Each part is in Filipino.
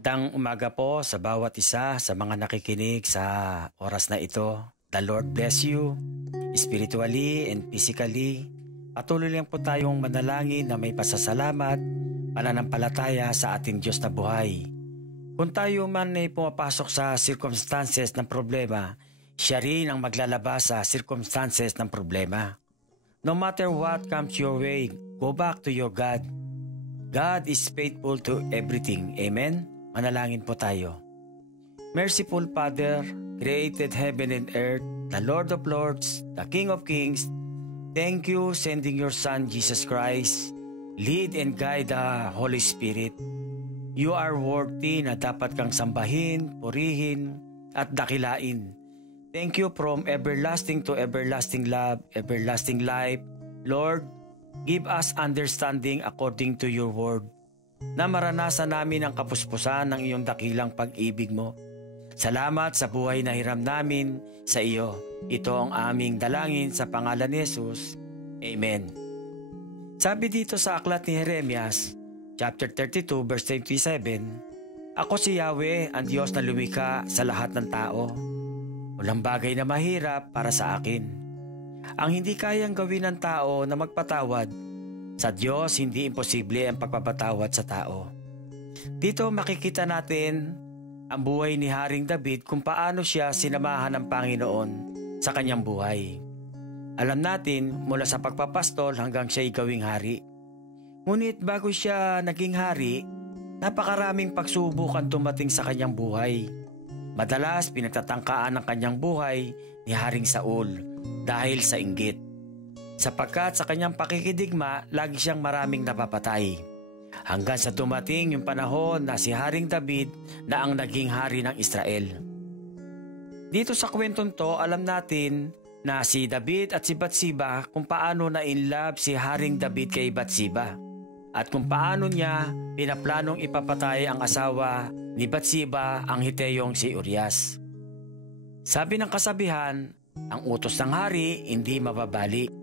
Magandang umaga po sa bawat isa sa mga nakikinig sa oras na ito. The Lord bless you spiritually and physically. Patuloy lang po tayong manalangin na may pasasalamat, pananampalataya sa ating Diyos na buhay. Kung tayo man ay pumapasok sa circumstances ng problema, siya rin ang maglalabas sa circumstances ng problema. No matter what comes your way, go back to your God. God is faithful to everything. Amen? Manalangin po tayo. Merciful Father, created heaven and earth, the Lord of Lords, the King of Kings, thank you sending your Son Jesus Christ. Lead and guide the Holy Spirit. You are worthy na dapat kang sambahin, purihin, at dakilain. Thank you from everlasting to everlasting love, everlasting life. Lord, give us understanding according to your word, na maranasan namin ang kapuspusan ng iyong dakilang pag-ibig mo. Salamat sa buhay na hiram namin sa iyo. Ito ang aming dalangin sa pangalan ni Jesus. Amen. Sabi dito sa aklat ni Jeremias, chapter 32, verse 27, Ako si Yahweh, ang Diyos na lumikha sa lahat ng tao. Walang bagay na mahirap para sa akin. Ang hindi kayang gawin ng tao na magpatawad, sa Diyos hindi imposible ang pagpapatawad sa tao. Dito makikita natin ang buhay ni Haring David kung paano siya sinamahan ng Panginoon sa kanyang buhay. Alam natin mula sa pagpapastol hanggang siya'y gawing hari. Ngunit bago siya naging hari, napakaraming pagsubok ang dumating sa kanyang buhay. Madalas pinagtatangkaan ng kanyang buhay ni Haring Saul dahil sa inggit. Sapagkat sa kanyang pakikidigma, lagi siyang maraming napapatay. Hanggang sa dumating yung panahon na si Haring David na ang naging hari ng Israel. Dito sa kwentong to, alam natin na si David at si Bathsheba kung paano na in love si Haring David kay Bathsheba. At kung paano niya pinaplanong ipapatay ang asawa ni Bathsheba, ang Hiteyong si Urias. Sabi ng kasabihan, ang utos ng hari hindi mababali.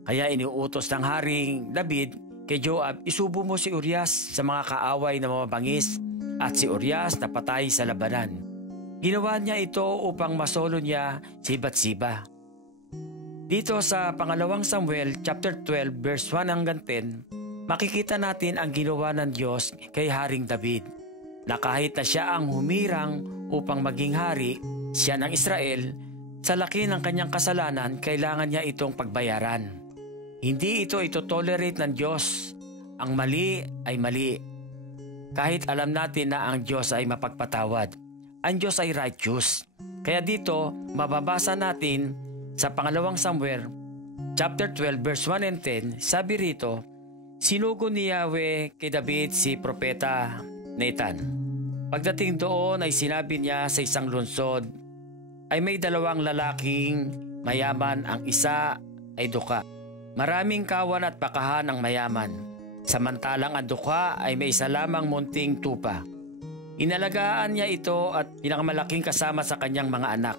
Kaya iniutos ng Haring David kay Joab, isubo mo si Urias sa mga kaaway na mabangis at si Urias napatay sa labanan. Ginawa niya ito upang masolo niya si Bathsheba. Dito sa pangalawang Samuel chapter 12 verse 1 hanggang 10, makikita natin ang ginawa ng Diyos kay Haring David, na kahit na siya ang humirang upang maging hari, siya ng Israel, sa laki ng kanyang kasalanan, kailangan niya itong pagbayaran. Hindi ito ito-tolerate ng Diyos. Ang mali ay mali. Kahit alam natin na ang Diyos ay mapagpatawad. Ang Diyos ay righteous. Kaya dito, mababasa natin sa pangalawang Samuel, chapter 12, verse 1 and 10, sabi rito, sinugo ni Yahweh kay David si Propeta Nathan. Pagdating doon ay sinabi niya sa isang lungsod, ay may dalawang lalaking mayaman, ang isa ay duka. Maraming kawan at bakahan ang mayaman, samantalang ang duka ay may isa lamang munting tupa. Inalagaan niya ito at pinakamalaking kasama sa kanyang mga anak.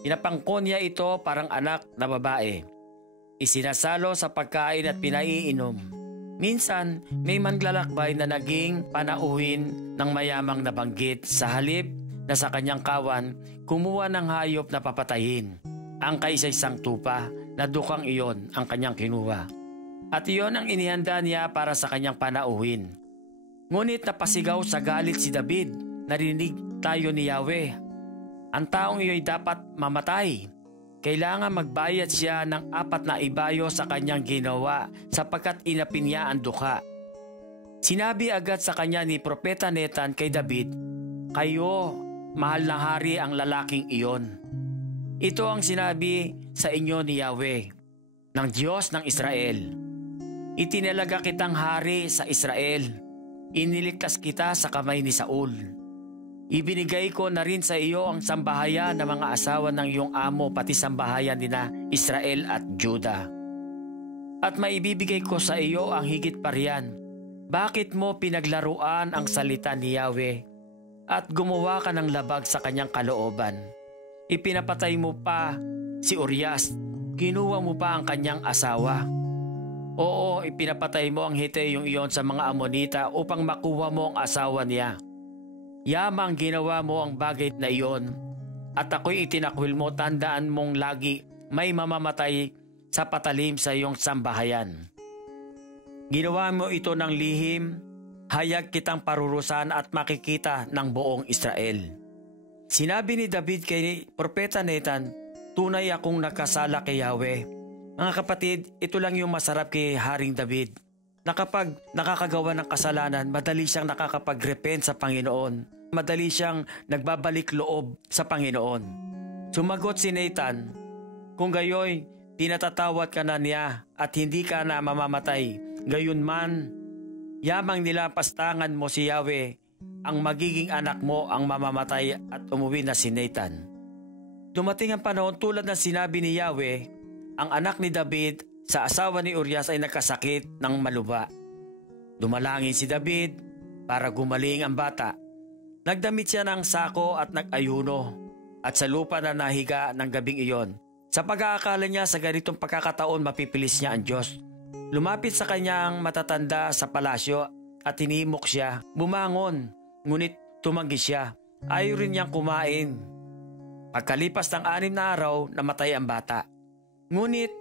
Pinapangkon niya ito parang anak na babae. Isinasalo sa pagkain at pinaiinom. Minsan, may manglalakbay na naging panauhin ng mayamang nabanggit sa halip na sa kanyang kawan, kumuha ng hayop na papatayin. Ang kaisa-isang tupa na dukang iyon ang kanyang kinuha. At iyon ang inihanda niya para sa kanyang panauhin. Ngunit napasigaw sa galit si David, narinig tayo ni Yahweh. Ang taong iyo'y dapat mamatay. Kailangan magbayad siya ng 4 na ibayo sa kanyang ginawa sapagkat inapin niya ang duka. Sinabi agad sa kanya ni Propeta Nathan kay David, kayo, mahal na hari ang lalaking iyon. Ito ang sinabi sa inyo ni Yahweh, ng Diyos ng Israel. Itinalaga kitang hari sa Israel. Iniligtas kita sa kamay ni Saul. Ibinigay ko na rin sa iyo ang sambahayan ng mga asawa ng iyong amo, pati sambahayan nina Israel at Juda. At maibibigay ko sa iyo ang higit pa riyan. Bakit mo pinaglaruan ang salita ni Yahweh at gumawa ka ng labag sa kanyang kalooban? Ipinapatay mo pa si Urias, kinuha mo pa ang kanyang asawa. Oo, ipinapatay mo ang Hiteyong iyon sa mga Amonita upang makuha mo ang asawa niya. Yamang ginawa mo ang bagay na iyon at ako'y itinakwil mo, tandaan mong lagi may mamamatay sa patalim sa iyong sambahayan. Ginawa mo ito ng lihim, hayag kitang parurusahan at makikita ng buong Israel. Sinabi ni David kay Propeta Nathan, tunay akong nakasala kay Yahweh. Mga kapatid, ito lang yung masarap kay Haring David, na kapag nakakagawa ng kasalanan, madali siyang nakakapag-repent sa Panginoon. Madali siyang nagbabalik loob sa Panginoon. Sumagot si Nathan, kung gayoy, tinatatawad ka na niya at hindi ka na mamamatay. Gayunman, yamang nilapastangan mo si Yahweh, ang magiging anak mo ang mamamatay at umuwi na si Nathan. Dumating ang panahon tulad ng sinabi ni Yahweh, ang anak ni David sa asawa ni Urias ay nagkasakit ng maluba. Dumalangin si David para gumaling ang bata. Nagdamit siya ng sako at nag-ayuno at sa lupa na nahiga ng gabing iyon. Sa pag-aakala niya sa ganitong pagkakataon mapipilis niya ang Diyos. Lumapit sa kanyang matatanda sa palasyo at tinimok siya. Bumangon, ngunit tumanggi siya. Ayaw rin niyang kumain. Pagkalipas ng 6 na araw, namatay ang bata. Ngunit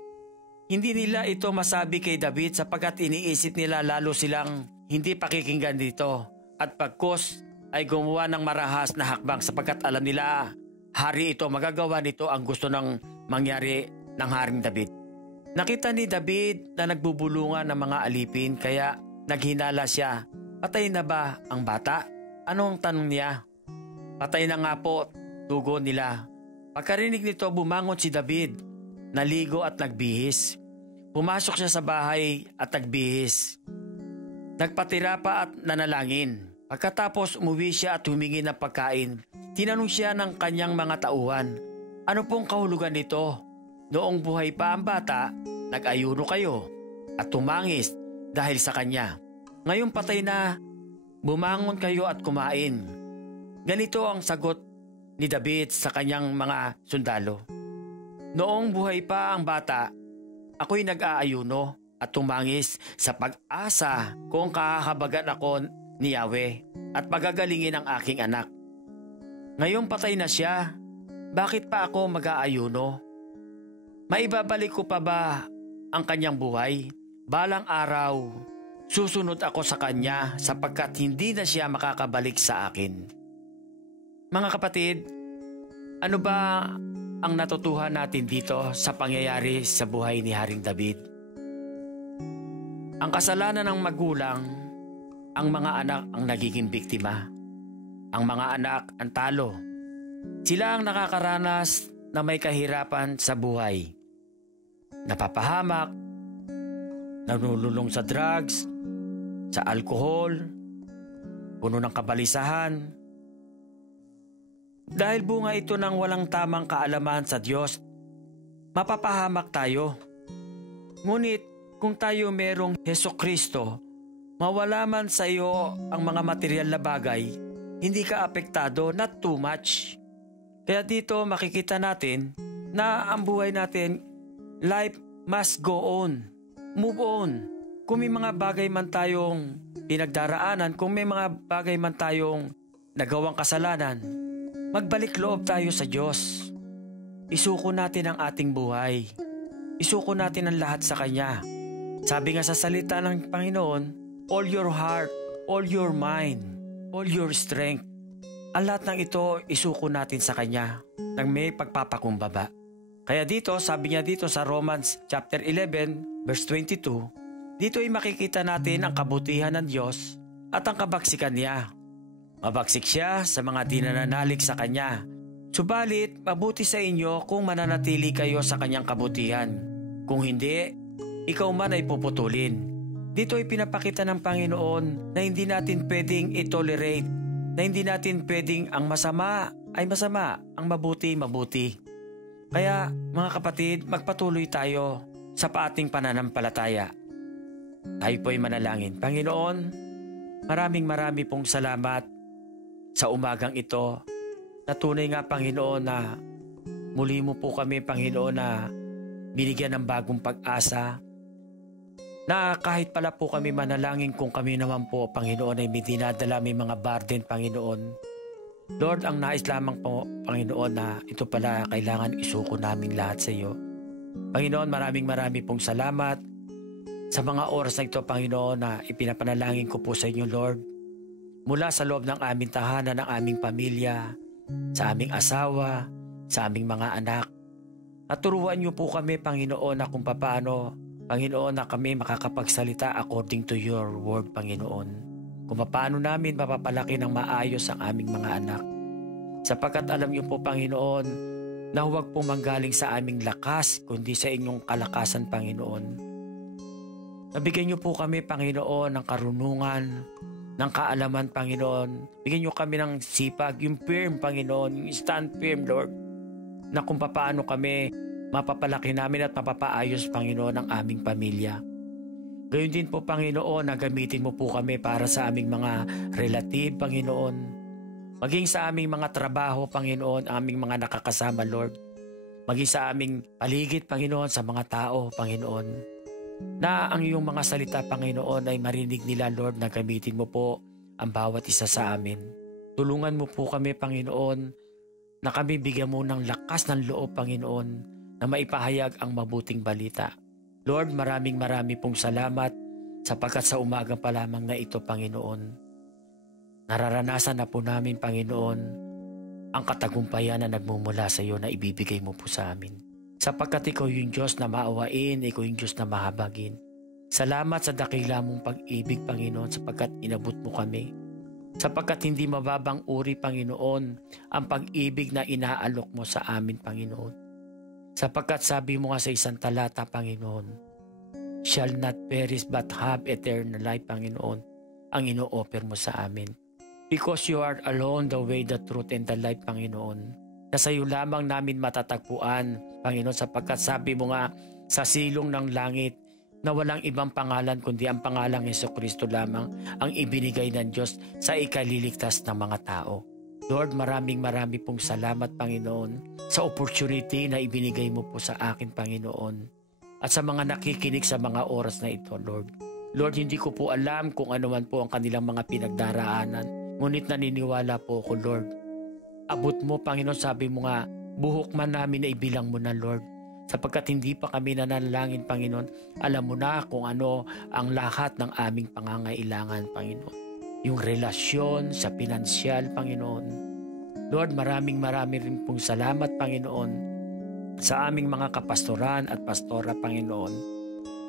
hindi nila ito masabi kay David sapagkat iniisip nila lalo silang hindi pakikinggan dito. At pagkos ay gumawa ng marahas na hakbang sapagkat alam nila hari ito, magagawa nito ang gusto ng mangyari ng Haring David. Nakita ni David na nagbubulungan ng mga alipin kaya naghinala siya. Patay na ba ang bata? Ano ang tanong niya? Patay na nga po, tugon nila. Pagkarinig nito bumangon si David, naligo at nagbihis. Pumasok siya sa bahay at nagbihis. Nagpatira pa at nanalangin. Pagkatapos umuwi siya at humingi ng pagkain. Tinanong siya ng kanyang mga tauhan, ano pong kahulugan nito? Noong buhay pa ang bata, nag-ayuno kayo at tumangis dahil sa kanya. Ngayon patay na, bumangon kayo at kumain. Ganito ang sagot ni David sa kanyang mga sundalo. Noong buhay pa ang bata, ako'y nag-aayuno at tumangis sa pag-asa kung kakabagan ako ni Yahweh at pagagalingin ang aking anak. Ngayon patay na siya, bakit pa ako mag-aayuno? Maibabalik ko pa ba ang kanyang buhay? Balang araw, susunod ako sa kanya sapagkat hindi na siya makakabalik sa akin. Mga kapatid, ano ba ang natutuhan natin dito sa pangyayari sa buhay ni Haring David? Ang kasalanan ng magulang, ang mga anak ang nagiging biktima. Ang mga anak ang talo. Sila ang nakakaranas na may kahirapan sa buhay. Napapahamak, nanululong sa drugs, sa alkohol, puno ng kabalisahan. Dahil bunga ito ng walang tamang kaalaman sa Diyos, mapapahamak tayo. Ngunit kung tayo merong Hesukristo, mawala man sa iyo ang mga material na bagay, hindi ka apektado, not too much. Kaya dito makikita natin na ang buhay natin, life must go on. Move on. Kung may mga bagay man tayong pinagdaraanan, kung may mga bagay man tayong nagawang kasalanan, magbalik loob tayo sa Diyos. Isuko natin ang ating buhay. Isuko natin ang lahat sa Kanya. Sabi nga sa salita ng Panginoon, all your heart, all your mind, all your strength. Ang lahat ng ito, isuko natin sa Kanya nang may pagpapakumbaba. Kaya dito, sabi niya dito sa Romans chapter 11, verse 22, dito ay makikita natin ang kabutihan ng Diyos at ang kabaksikan niya. Mabagsik siya sa mga dinananalig sa Kanya. Subalit, mabuti sa inyo kung mananatili kayo sa Kanyang kabutihan. Kung hindi, ikaw man ay puputulin. Dito ay pinapakita ng Panginoon na hindi natin pwedeng i-tolerate, na hindi natin pwedeng ang masama ay masama, ang mabuti mabuti. Kaya mga kapatid, magpatuloy tayo sa ating pananampalataya. Tayo po'y manalangin. Panginoon, maraming pong salamat sa umagang ito. Natunay nga Panginoon na muli mo po kami Panginoon na binigyan ng bagong pag-asa. Na kahit pala po kami manalangin kung kami naman po Panginoon ay may dinadala may mga burden Panginoon. Lord, ang nais lamang po, Panginoon, na ito pala kailangan isuko namin lahat sa iyo. Panginoon, maraming pong salamat sa mga oras na ito, Panginoon, na ipinapanalangin ko po sa inyo, Lord. Mula sa loob ng aming tahanan, ng aming pamilya, sa aming asawa, sa aming mga anak. At turuan niyo po kami, Panginoon, na kung paano, Panginoon, na kami makakapagsalita according to your word, Panginoon. Kung paano namin mapapalaki ng maayos ang aming mga anak. Sapagkat alam niyo po, Panginoon, na huwag po manggaling sa aming lakas, kundi sa inyong kalakasan, Panginoon. Nabigyan niyo po kami, Panginoon, ng karunungan, ng kaalaman, Panginoon. Bigyan niyo kami ng sipag, yung firm, Panginoon, yung stand firm, Lord, na kung paano kami mapapalaki namin at mapapaayos, Panginoon, ang aming pamilya. Gayon din po, Panginoon, na gamitin mo po kami para sa aming mga relative, Panginoon. Maging sa aming mga trabaho, Panginoon, aming mga nakakasama, Lord. Maging sa aming paligid, Panginoon, sa mga tao, Panginoon. Na ang iyong mga salita, Panginoon, ay marinig nila, Lord, na gamitin mo po ang bawat isa sa amin. Tulungan mo po kami, Panginoon, na kami bigyan mo ng lakas ng loob, Panginoon, na maipahayag ang mabuting balita. Lord, maraming pong salamat sapagkat sa umaga pa lamang na ito, Panginoon. Nararanasan na po namin, Panginoon, ang katagumpayan na nagmumula sa iyo na ibibigay mo po sa amin. Sapagkat ikaw yung Diyos na maawain, ikaw yung Diyos na mahabagin. Salamat sa dakila mong pag-ibig, Panginoon, sapagkat inabot mo kami. Sapagkat hindi mababang uri, Panginoon, ang pag-ibig na inaalok mo sa amin, Panginoon. Sapagkat sabi mo nga sa isang talata, Panginoon, shall not perish but have eternal life, Panginoon, ang ino-offer mo sa amin. Because you are alone the way, the truth, and the life, Panginoon. Na sa iyo lamang namin matatagpuan, Panginoon, sapagkat sabi mo nga sa silong ng langit na walang ibang pangalan kundi ang pangalang Jesucristo lamang ang ibinigay ng Diyos sa ikaliligtas ng mga tao. Lord, maraming pong salamat, Panginoon, sa opportunity na ibinigay mo po sa akin, Panginoon, at sa mga nakikinig sa mga oras na ito, Lord. Lord, hindi ko po alam kung ano man po ang kanilang mga pinagdaraanan. Ngunit naniniwala po ako, Lord. Abot mo, Panginoon, sabi mo nga, buhok man namin na ibilang mo na, Lord. Sapagkat hindi pa kami nananalangin, Panginoon, alam mo na kung ano ang lahat ng aming pangangailangan, Panginoon. Yung relasyon sa pinansyal, Panginoon. Lord, maraming rin pong salamat, Panginoon, sa aming mga kapastoran at pastora, Panginoon.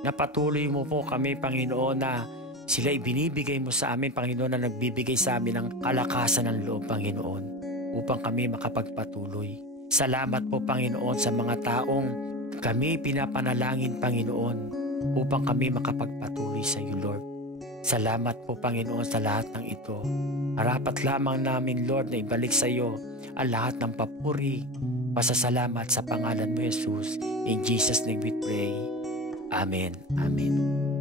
Napatuloy mo po kami, Panginoon, na sila ibinibigay mo sa amin, Panginoon, na nagbibigay sa amin ng kalakasan ng loob, Panginoon, upang kami makapagpatuloy. Salamat po, Panginoon, sa mga taong kami pinapanalangin, Panginoon, upang kami makapagpatuloy sa iyo, Lord. Salamat po, Panginoon, sa lahat ng ito. Harapat lamang namin, Lord, na ibalik sa iyo ang lahat ng papuri, pasasalamat sa pangalan mo, Jesus. In Jesus' name we pray. Amen. Amen.